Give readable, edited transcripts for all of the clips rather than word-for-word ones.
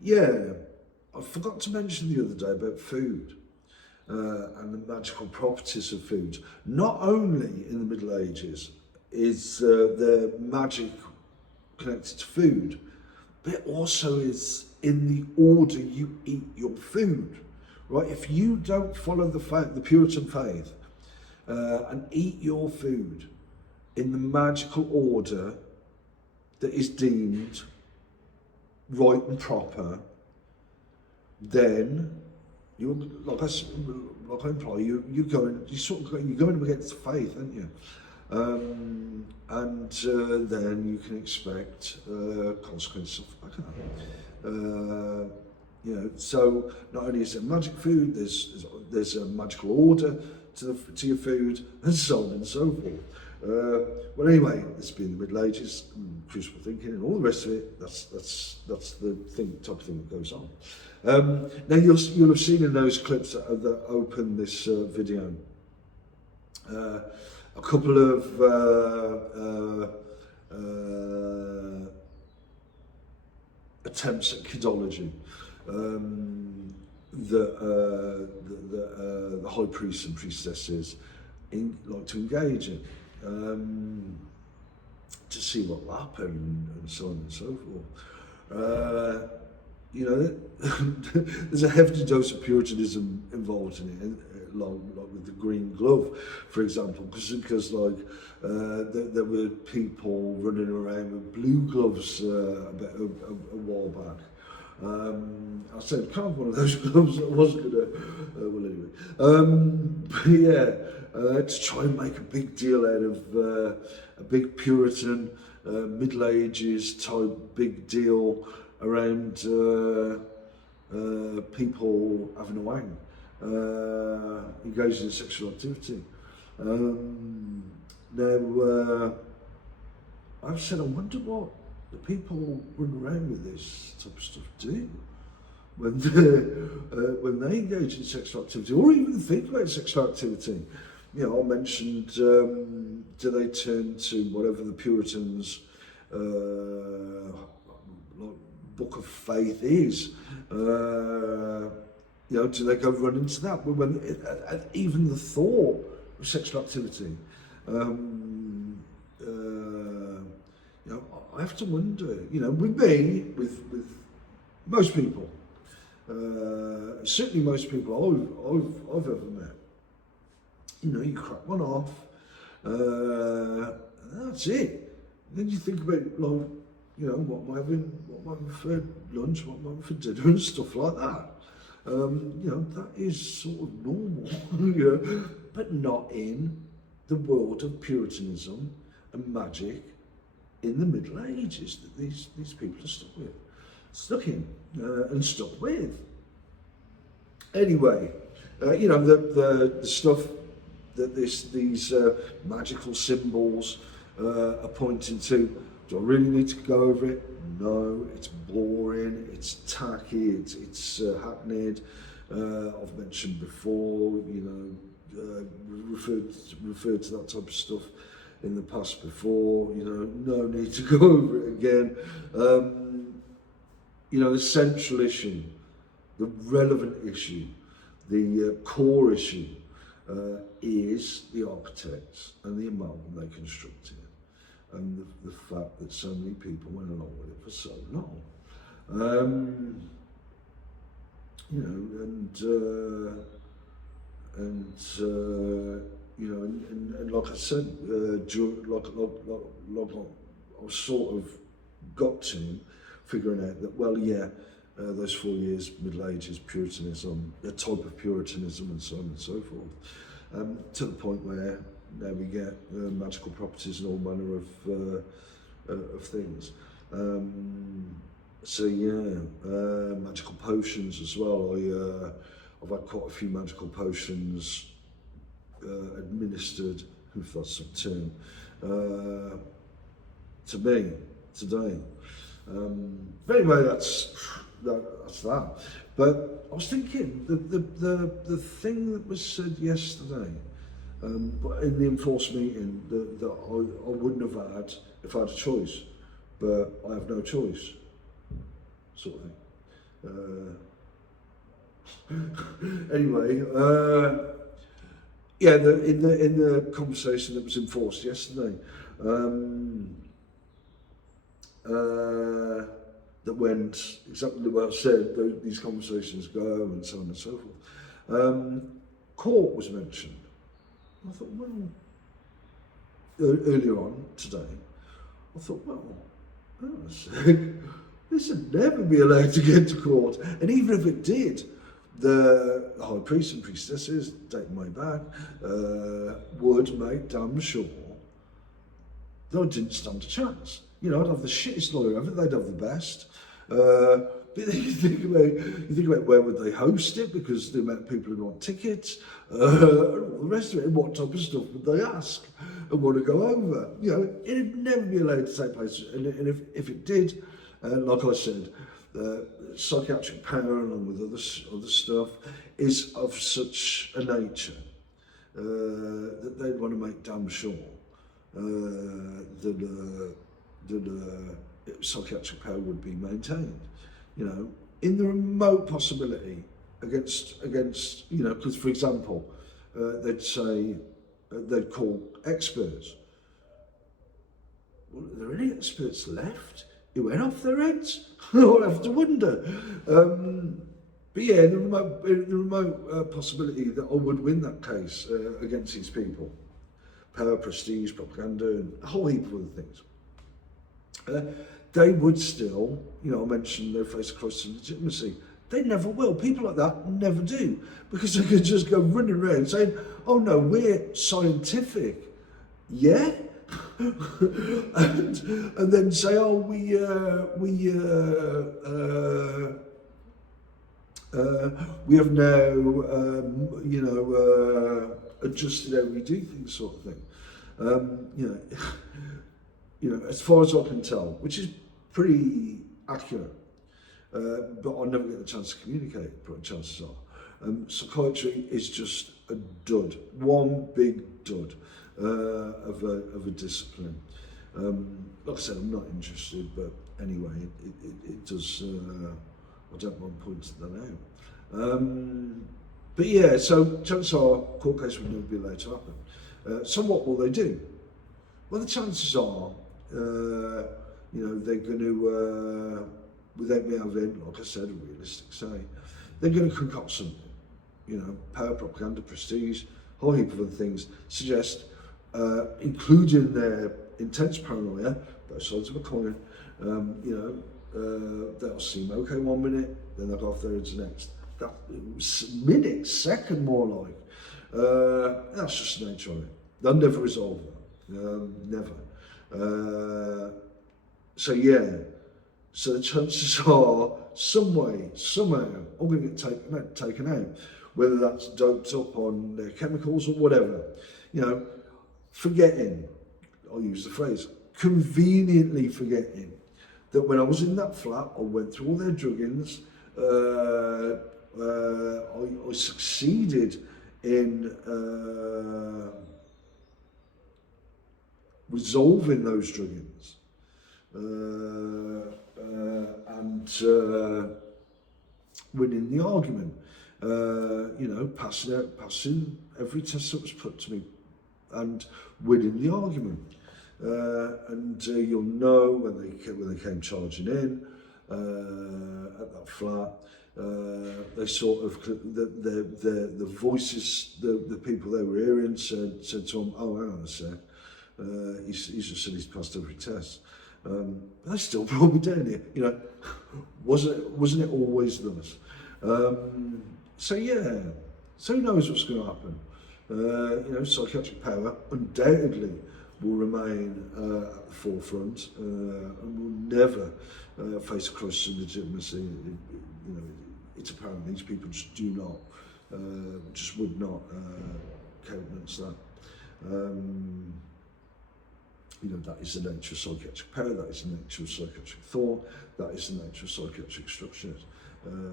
Yeah, I forgot to mention the other day about food and the magical properties of food. Not only in the Middle Ages is the magic connected to food, but it also is in the order you eat your food. Right? If you don't follow the Puritan faith, and eat your food in the magical order that is deemed right and proper, then you, like I imply, you're going against faith, aren't you? And then you can expect consequences like that. So not only is there magic food, there's a magical order to your food, and so on and so forth. Well, anyway, it's been the Middle Ages, crucible thinking, and all the rest of it. That's the type of thing that goes on. Now you'll have seen in those clips that open this video a couple of attempts at kidology that the high priests and priestesses like to engage in, to see what will happen and so on and so forth. There's a hefty dose of Puritanism involved in it, like with the green glove, for example, because there were people running around with blue gloves a while back. I said, can't have one of those gloves. I wasn't gonna. Well, anyway. But yeah, to try and make a big deal out of a big Puritan Middle Ages type big deal around people having a wang, engaged in sexual activity. Now, I've said, I wonder what the people running around with this type of stuff do when they engage in sexual activity, or even think about sexual activity. I mentioned, do they turn to whatever the Puritans' book of faith is? Do they go run into that? When even the thought of sexual activity, I have to wonder. With me, with most people, certainly most people I've ever met, you crack one off, that's it. Then you think about what am I having for lunch, what am I having for dinner, and stuff like that. That is sort of normal, but not in the world of Puritanism and magic in the Middle Ages that these people are stuck in, and stuck with. Anyway, the stuff that these magical symbols are pointing to. Do I really need to go over it? No, it's boring, it's tacky, it's hackneyed. I've mentioned before, referred to that type of stuff in the past before. No need to go over it again. The central issue, the relevant issue, the core issue is the architects and the amalgam they constructed, and the fact that so many people went along with it for so long. And like I said, I sort of got to figuring out that, those 4 years, Middle Ages, Puritanism, a type of Puritanism, and so on and so forth, to the point where now we get magical properties and all manner of things. Magical potions as well. I've had quite a few magical potions administered, if that's a term, to me today. But anyway, that's that. But I was thinking the thing that was said yesterday, but in the enforced meeting, that I wouldn't have had if I had a choice, but I have no choice, sort of thing. Anyway, yeah, in the conversation that was enforced yesterday, that went exactly the way I said, these conversations go and so on and so forth. Court was mentioned. I thought, well, earlier on today, I thought, well, hang on a sec, this would never be allowed to get to court. And even if it did, the high priests and priestesses, dating way back, would make damn sure they didn't stand a chance. You know, I'd have the shittest lawyer ever, they'd have the best. But then you think about where would they host it, because the amount of people who want tickets, and all the rest of it, and what type of stuff would they ask and want to go over. You know, it'd never be allowed to take place. And if it did, like I said, psychiatric power, along with other stuff, is of such a nature that they'd want to make damn sure that psychiatric power would be maintained. You know, in the remote possibility against you know, because for example, they'd say they'd call experts. Well, are there any experts left? It went off their heads. I'll have to wonder. But yeah, in the remote possibility that I would win that case against these people, power, prestige, propaganda, and a whole heap of other things, they would still, you know, I mentioned their face across to legitimacy. They never will. People like that never do, because they could just go running around saying, "Oh no, we're scientific." Yeah. and then say, "Oh, we have now you know, adjusted how we do things," sort of thing. You know, as far as I can tell, which is pretty accurate, but I'll never get the chance to communicate. But chances are, psychiatry is just a dud, one big dud. Of a discipline. Like I said, I'm not interested, but anyway, it does. I don't mind pointing that out. But yeah, so chances are court case would never be allowed to happen. So what will they do? Well, the chances are, you know, they're going to, without me having, like I said, a realistic say, they're going to concoct something. You know, power, propaganda, prestige, a whole heap of other things suggest. Including their intense paranoia, both sides of a coin. You know, they'll seem okay one minute, then they'll go off their heads the next. That minute, second more like. That's just the nature of it. They'll never resolve that. Never. So yeah, so the chances are, some way, somehow, I'm going to get taken out. Whether that's doped up on their chemicals or whatever. You know, forgetting, I'll use the phrase, conveniently forgetting that when I was in that flat, I went through all their druggings, I succeeded in resolving those druggings, and winning the argument, you know, passing every test that was put to me, and winning the argument. And you'll know when they came charging in at that flat, they sort of the voices, the people they were hearing said to them, "Oh, hang on a sec, he's just said he's passed every test." But they still brought me down here. You know, wasn't it always thus? So yeah, so who knows what's going to happen? You know, psychiatric power undoubtedly will remain at the forefront, and will never face a crisis of legitimacy. You know, it's apparent these people just do not, just would not countenance that. You know, that is the nature of psychiatric power, that is the nature of psychiatric thought, that is the nature of psychiatric structures,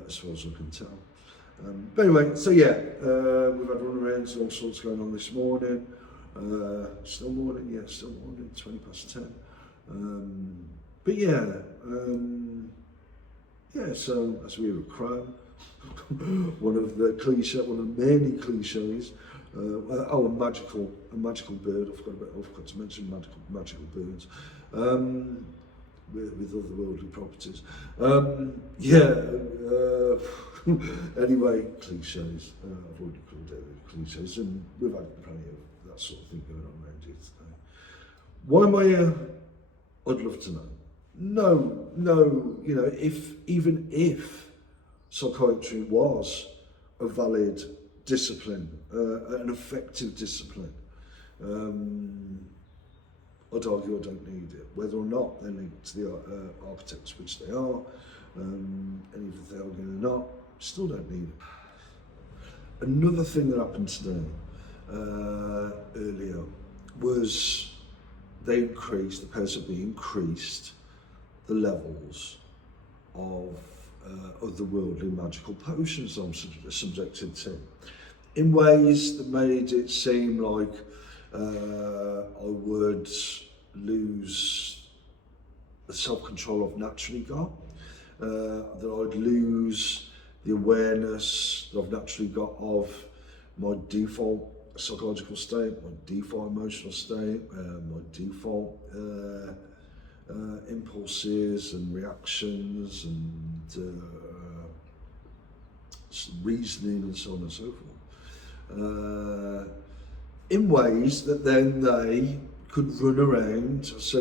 as far as I can tell. But anyway, so yeah, we've had runarounds, all sorts going on this morning. Still morning, yeah, still morning, 20 past 10. But yeah, yeah, so as we were Crow, one of the many cliches. A magical bird. I forgot to mention magical birds. With otherworldly properties. Anyway, cliches. I've already called it cliches, and we've had plenty of that sort of thing going on around here today. Why am I here? I'd love to know. No, even if psychiatry was a valid discipline, an effective discipline, I'd argue I don't need it. Whether or not they're linked to the architects, which they are, and even if they are going to not, still don't need it. Another thing that happened today, earlier, was the powers that be increased the levels of otherworldly magical potions I'm subjected to, in ways that made it seem like I would lose the self-control I've naturally got, that I'd lose the awareness that I've naturally got of my default psychological state, my default emotional state, my default impulses and reactions and reasoning and so on and so forth. In ways that then they could run around, as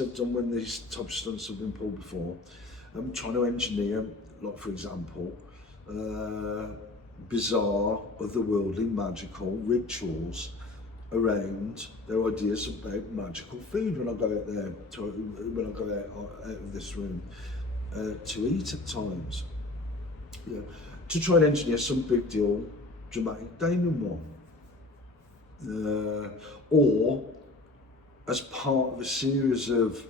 I've done when these type of stunts have been pulled before, trying to engineer, like for example, bizarre, otherworldly, magical rituals around their ideas about magical food when I go out there, when I go out of this room to eat at times. Yeah, to try and engineer some big deal, dramatic denouement. Or as part of a series of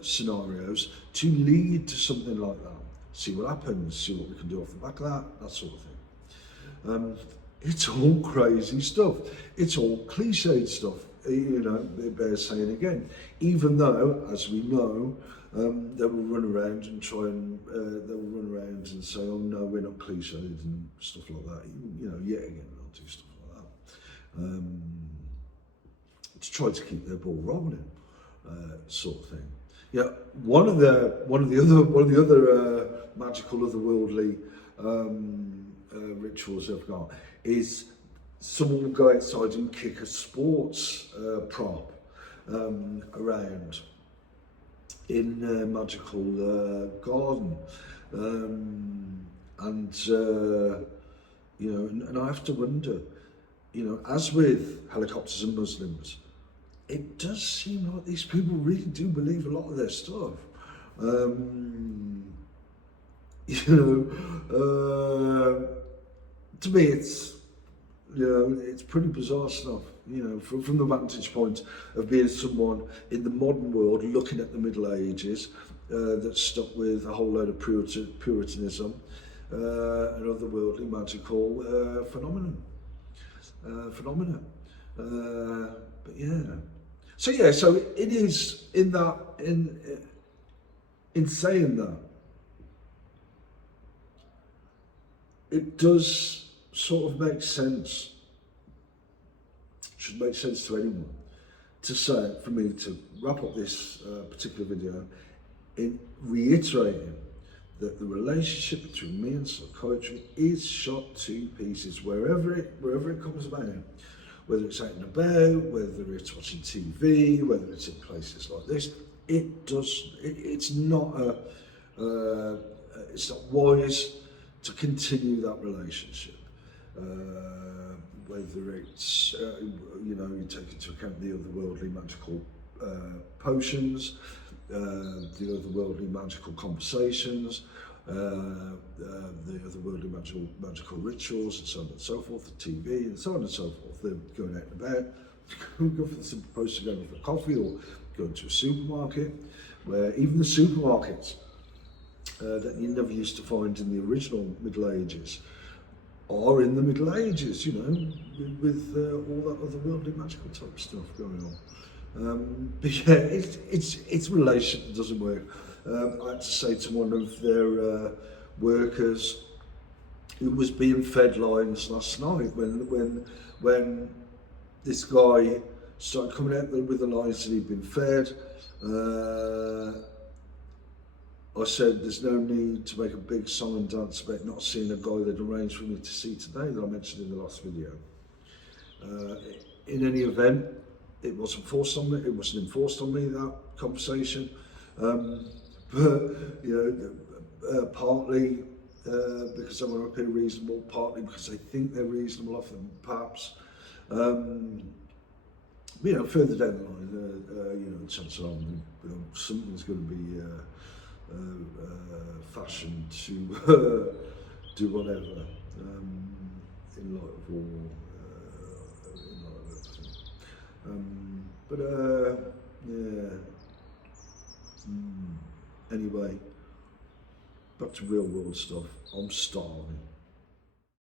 scenarios to lead to something like that. See what happens, see what we can do off the back of that sort of thing. It's all crazy stuff. It's all cliched stuff. It bears saying again. Even though, as we know, they will run around and say, "Oh no, we're not cliched" and stuff like that. Yet again, they'll do stuff like that to try to keep their ball rolling, sort of thing. Yeah, one of the other magical, otherworldly rituals I've got is someone will go outside and kick a sports prop around in a magical garden, and I have to wonder, as with helicopters and Muslims, it does seem like these people really do believe a lot of their stuff. To me, it's pretty bizarre stuff. From the vantage point of being someone in the modern world looking at the Middle Ages that's stuck with a whole load of Puritanism and otherworldly magical phenomena. But yeah. So it is in saying that, it does sort of make sense, should make sense to anyone, to say, for me to wrap up this particular video in reiterating that the relationship between me and psychiatry is shot to pieces wherever it comes about, whether it's out and about, whether it's watching TV, whether it's in places like this. It's not wise to continue that relationship. Whether it's, you take into account the otherworldly magical potions, the otherworldly magical conversations, the otherworldly magical rituals, and so on and so forth, the TV, and so on and so forth. They're going out and about. Go for the simple process of going for coffee or going to a supermarket, where even the supermarkets that you never used to find in the original Middle Ages are in the Middle Ages, with all that otherworldly magical type stuff going on. But yeah, it's a relationship that doesn't work. I had to say to one of their workers who was being fed lines last night when this guy started coming out with the lines that he'd been fed. I said there's no need to make a big song and dance about not seeing a guy they'd arranged for me to see today that I mentioned in the last video. In any event, it wasn't forced on me, it wasn't enforced on me, that conversation. But, partly because I want to appear reasonable, partly because they think they're reasonable of them, perhaps. Further down the line, chances are something's going to be fashioned to do whatever in light of war, in light of everything. Yeah. Anyway, back to real world stuff. I'm starving.